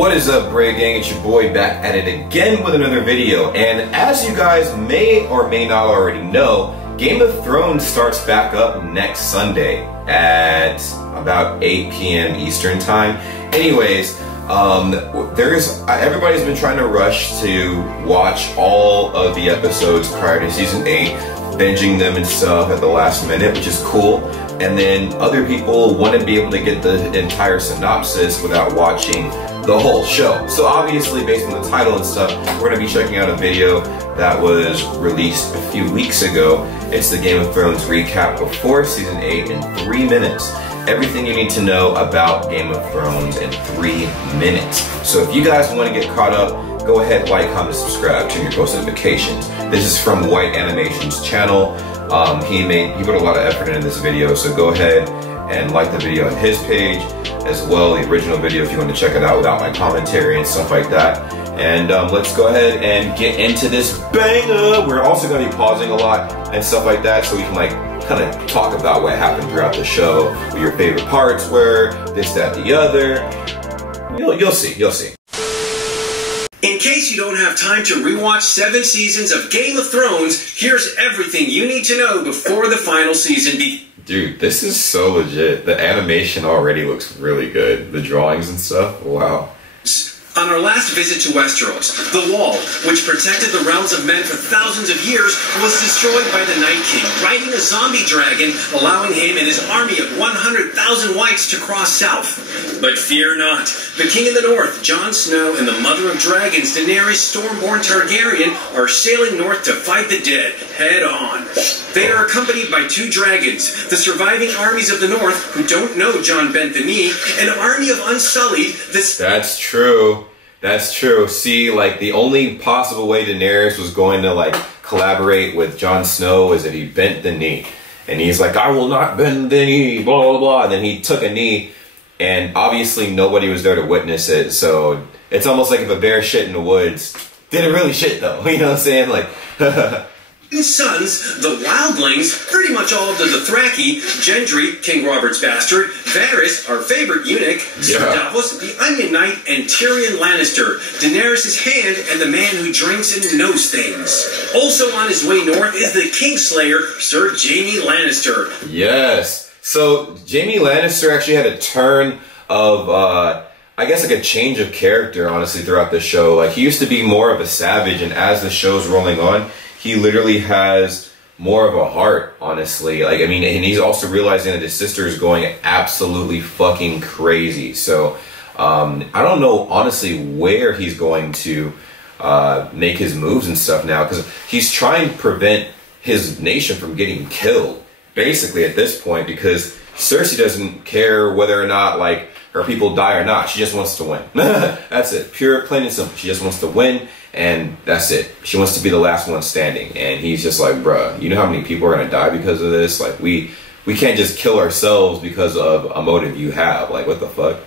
What is up, Bray Gang? It's your boy back at it again with another video. And as you guys may or may not already know, Game of Thrones starts back up next Sunday at about 8 p.m. Eastern time. Anyways, everybody's been trying to rush to watch all of the episodes prior to season 8, binging them and stuff at the last minute, which is cool. And then other people want to be able to get the entire synopsis without watching the whole show. So obviously, based on the title and stuff, we're going to be checking out a video that was released a few weeks ago. It's the Game of Thrones recap before season 8 in 3 minutes. Everything you need to know about Game of Thrones in 3 minutes. So if you guys want to get caught up, go ahead, like, comment, subscribe, turn your post notifications. This is from White Animation's channel. He put a lot of effort into this video, so go ahead and like the video on his page as well, the original video, if you want to check it out without my commentary and stuff like that. And let's go ahead and get into this banger. We're also going to be pausing a lot and stuff like that, so we can like kind of talk about what happened throughout the show, what your favorite parts were, this, that, the other. You'll see. In case you don't have time to rewatch 7 seasons of Game of Thrones, here's everything you need to know before the final season Dude, this is so legit. The animation already looks really good. The drawings and stuff, wow. On our last visit to Westeros, the wall, which protected the realms of men for thousands of years, was destroyed by the Night King, riding a zombie dragon, allowing him and his army of 100,000 whites to cross south. But fear not. The king in the north, Jon Snow, and the mother of dragons, Daenerys Stormborn Targaryen, are sailing north to fight the dead, head on. They are accompanied by 2 dragons, the surviving armies of the north, who don't know Jon bent the knee, an army of Unsullied. That's true. That's true. See, like, the only possible way Daenerys was going to, like, collaborate with Jon Snow is if he bent the knee. And he's like, I will not bend the knee, blah, blah, blah. And then he took a knee, and obviously nobody was there to witness it. So it's almost like if a bear shit in the woods, didn't really shit, though. You know what I'm saying? Like, sons, the Wildlings, pretty much all of the Dothraki, Gendry, King Robert's bastard, Varys, our favorite eunuch, Davos, the Onion Knight, and Tyrion Lannister, Daenerys' hand, and the man who drinks and knows things. Also on his way north is the Kingslayer, Sir Jaime Lannister. Yes. So Jaime Lannister actually had a turn of, I guess, like a change of character, honestly, throughout the show. Like, he used to be more of a savage, and as the show's rolling on, he literally has more of a heart, honestly. Like, I mean, and he's also realizing that his sister is going absolutely fucking crazy. So, I don't know, honestly, where he's going to make his moves and stuff now, because he's trying to prevent his nation from getting killed, basically, at this point, because Cersei doesn't care whether or not, like, her people die or not. She just wants to win. That's it. Pure, plain and simple. She just wants to win, and that's it. She wants to be the last one standing. And he's just like, bruh, you know how many people are going to die because of this? Like, we can't just kill ourselves because of a motive you have. Like, what the fuck?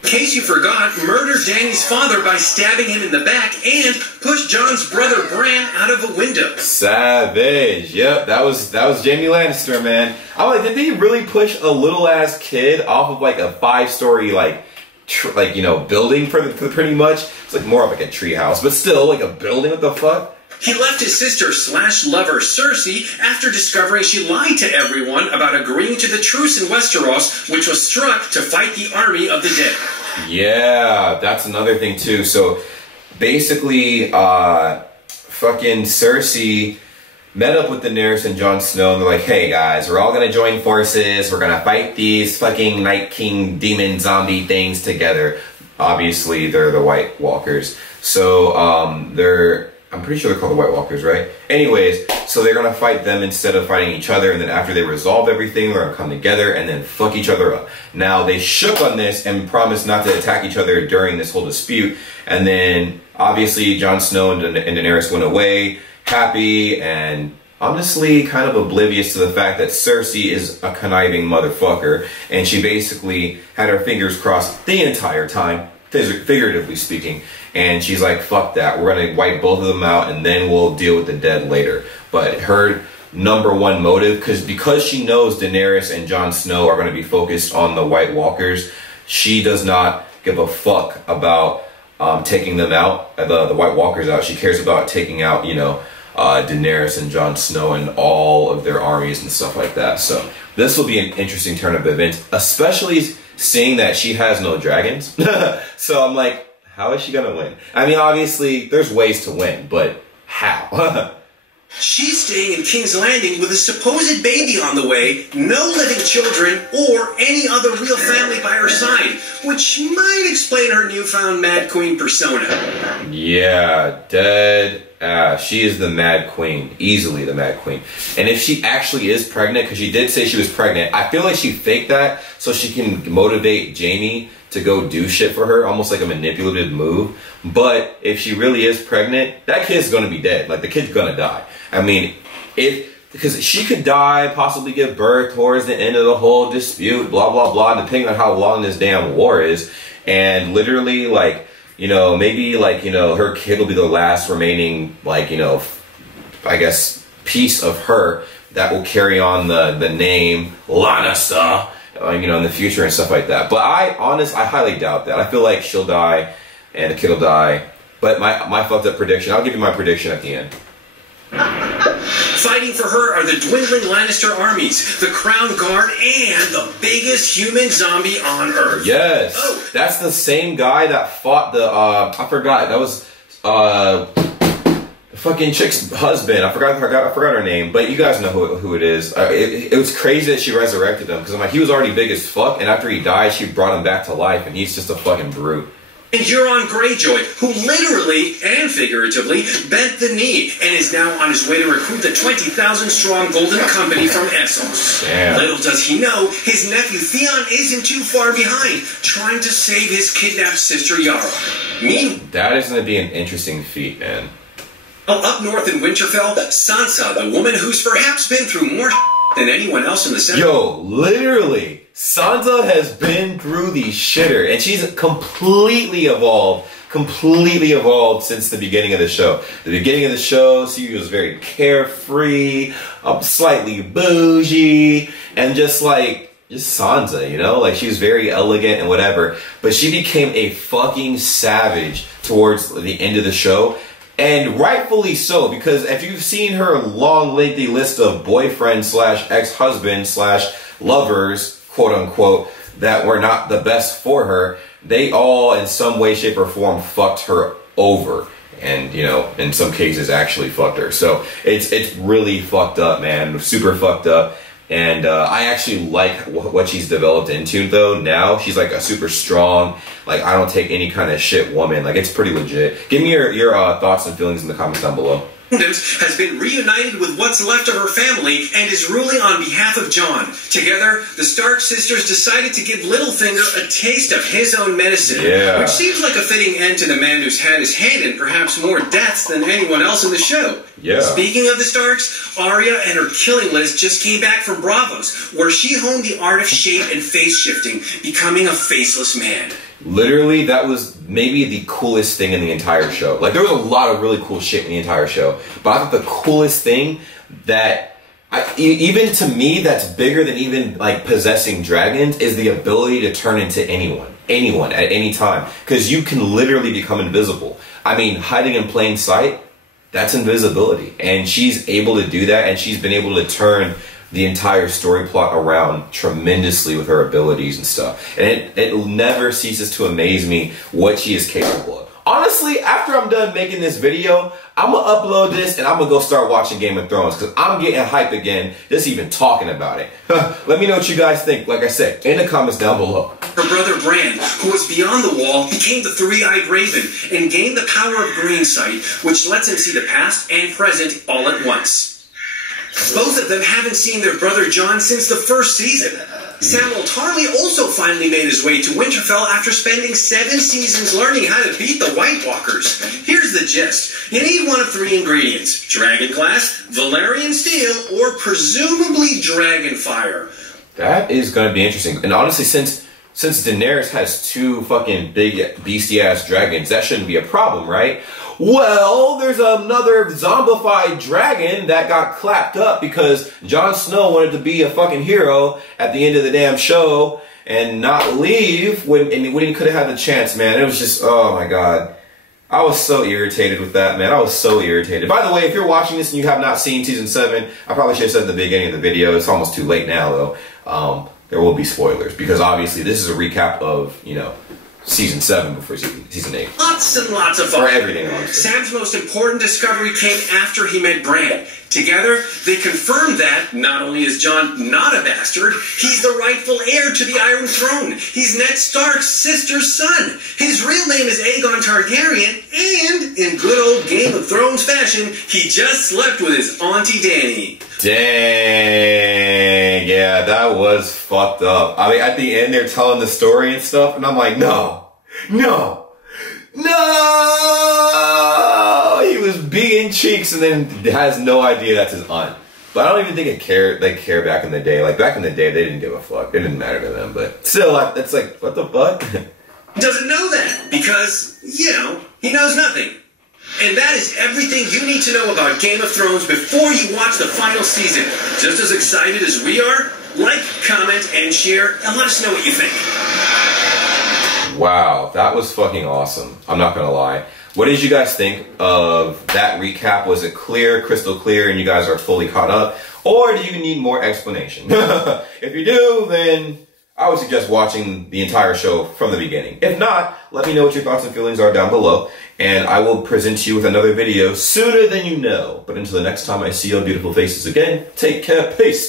In case you forgot, murdered Dany's father by stabbing him in the back and pushed Jon's brother Bran out of a window. Savage. Yep, that was Jaime Lannister, man. I'm like, did they really push a little ass kid off of like a 5-story building for pretty much? It's like more of like a tree house, but still like a building. What the fuck? He left his sister/lover Cersei after discovering she lied to everyone about agreeing to the truce in Westeros, which was struck to fight the army of the dead. Yeah, that's another thing too. So basically, fucking Cersei met up with Daenerys and Jon Snow, and they're like, hey guys, we're all gonna join forces. We're gonna fight these fucking Night King demon zombie things together. Obviously, they're the White Walkers. So I'm pretty sure they're called the White Walkers, right? Anyways, so they're gonna fight them instead of fighting each other, and then after they resolve everything, they're gonna come together and then fuck each other up. Now, they shook on this and promised not to attack each other during this whole dispute, and then obviously Jon Snow and Daenerys went away happy and honestly kind of oblivious to the fact that Cersei is a conniving motherfucker, and she basically had her fingers crossed the entire time, figuratively speaking. And she's like, fuck that, we're gonna wipe both of them out and then we'll deal with the dead later. But her #1 motive, because she knows Daenerys and Jon Snow are gonna be focused on the White Walkers, she does not give a fuck about taking them out, the White Walkers out. She cares about taking out, you know, Daenerys and Jon Snow and all of their armies and stuff like that. So this will be an interesting turn of events, especially seeing that she has no dragons. So I'm like, how is she gonna win? I mean, obviously there's ways to win, but how? She's staying in King's Landing with a supposed baby on the way, no living children, or any other real family by her side, which might explain her newfound Mad Queen persona. Yeah, dead ass. She is the Mad Queen, easily the Mad Queen. And if she actually is pregnant, because she did say she was pregnant, I feel like she faked that so she can motivate Jaime to go do shit for her, almost like a manipulative move. But if she really is pregnant, that kid's gonna be dead. Like, the kid's gonna die. I mean, because she could die, possibly give birth towards the end of the whole dispute, blah, blah, blah, depending on how long this damn war is. And literally, like, you know, maybe, like, you know, her kid will be the last remaining, like, you know, I guess, piece of her that will carry on the name Lannister, you know, in the future and stuff like that. But I highly doubt that. I feel like she'll die and the kid will die. But my fucked up prediction, I'll give you my prediction at the end. Fighting for her are the dwindling Lannister armies, the Crown Guard, and the biggest human zombie on Earth. Yes, that's the same guy that fought the, I forgot, that was, fucking chick's husband. I forgot her name, but you guys know who it is. It was crazy that she resurrected him, because I'm like, he was already big as fuck, and after he died, she brought him back to life, and he's just a fucking brute. And Euron Greyjoy, who literally and figuratively bent the knee and is now on his way to recruit the 20,000-strong Golden Company from Essos. Damn. Little does he know, his nephew Theon isn't too far behind, trying to save his kidnapped sister Yara. That is going to be an interesting feat, man. Up north in Winterfell, Sansa, the woman who's perhaps been through more than anyone else in the Senate. Yo, literally, Sansa has been through the shitter, and she's completely evolved since the beginning of the show. The beginning of the show, she was very carefree, slightly bougie, and just Sansa, you know? Like, she was very elegant and whatever, but she became a fucking savage towards the end of the show. And rightfully so, because if you've seen her long, lengthy list of boyfriend / ex-husband / lovers, quote unquote, that were not the best for her, they all in some way, shape, or form fucked her over. And, you know, in some cases actually fucked her. So it's really fucked up, man. Super fucked up. And I actually like what she's developed into, though. Now she's like a super strong, like, I don't take any kind of shit woman. Like, it's pretty legit. Give me your thoughts and feelings in the comments down below. Has been reunited with what's left of her family and is ruling on behalf of Jon. Together, the Stark sisters decided to give Littlefinger a taste of his own medicine, which seems like a fitting end to the man who's had his hand in perhaps more deaths than anyone else in the show. Speaking of the Starks, Arya and her killing list just came back from Braavos, where she honed the art of shape and face shifting, becoming a faceless man. Literally, that was maybe the coolest thing in the entire show. Like, there was a lot of really cool shit in the entire show, but I thought the coolest thing that, even to me, that's bigger than even, like, possessing dragons, is the ability to turn into anyone at any time. Because you can literally become invisible. I mean, hiding in plain sight, that's invisibility. And she's able to do that, and she's been able to turn the entire story plot around tremendously with her abilities and stuff. And it never ceases to amaze me what she is capable of. Honestly, after I'm done making this video, I'm gonna upload this and I'm gonna go start watching Game of Thrones, because I'm getting hyped again just even talking about it. Let me know what you guys think, like I said, in the comments down below. Her brother Bran, who was beyond the wall, became the three-eyed raven and gained the power of green sight, which lets him see the past and present all at once. Both of them haven't seen their brother Jon since the first season. Samwell Tarly also finally made his way to Winterfell after spending 7 seasons learning how to beat the White Walkers. Here's the gist. You need one of 3 ingredients: dragon glass, Valyrian steel, or presumably dragon fire. That is going to be interesting. And honestly, since Daenerys has 2 fucking big beastie-ass dragons, that shouldn't be a problem, right? Well, there's another zombified dragon that got clapped up because Jon Snow wanted to be a fucking hero at the end of the damn show. and not leave when he could have had the chance, man. It was just, oh my God. I was so irritated with that, man. I was so irritated. By the way, if you're watching this and you have not seen season 7, I probably should have said at the beginning of the video. It's almost too late now, though. There will be spoilers because obviously this is a recap of, you know, season 7 before season 8. Lots and lots of fun. For everything, honestly. Sam's most important discovery came after he met Bray. Together, they confirmed that not only is Jon not a bastard, he's the rightful heir to the Iron Throne. He's Ned Stark's sister's son. His real name is Aegon Targaryen, and in good old Game of Thrones fashion, he just slept with his auntie Dany. Dang, yeah, that was fucked up. I mean, at the end, they're telling the story and stuff, and I'm like, no, no, no! He was beating cheeks and then has no idea that's his aunt. But I don't even think they care back in the day. Like, back in the day, they didn't give a fuck. It didn't matter to them, but still, it's like, what the fuck? He doesn't know that because, you know, he knows nothing. And that is everything you need to know about Game of Thrones before you watch the final season. Just as excited as we are, like, comment, and share, and let us know what you think. Wow, that was fucking awesome. I'm not gonna lie. What did you guys think of that recap? Was it clear, crystal clear, and you guys are fully caught up? Or do you need more explanation? If you do, then I would suggest watching the entire show from the beginning. If not, let me know what your thoughts and feelings are down below, and I will present you with another video sooner than you know. But until the next time I see your beautiful faces again, take care, peace.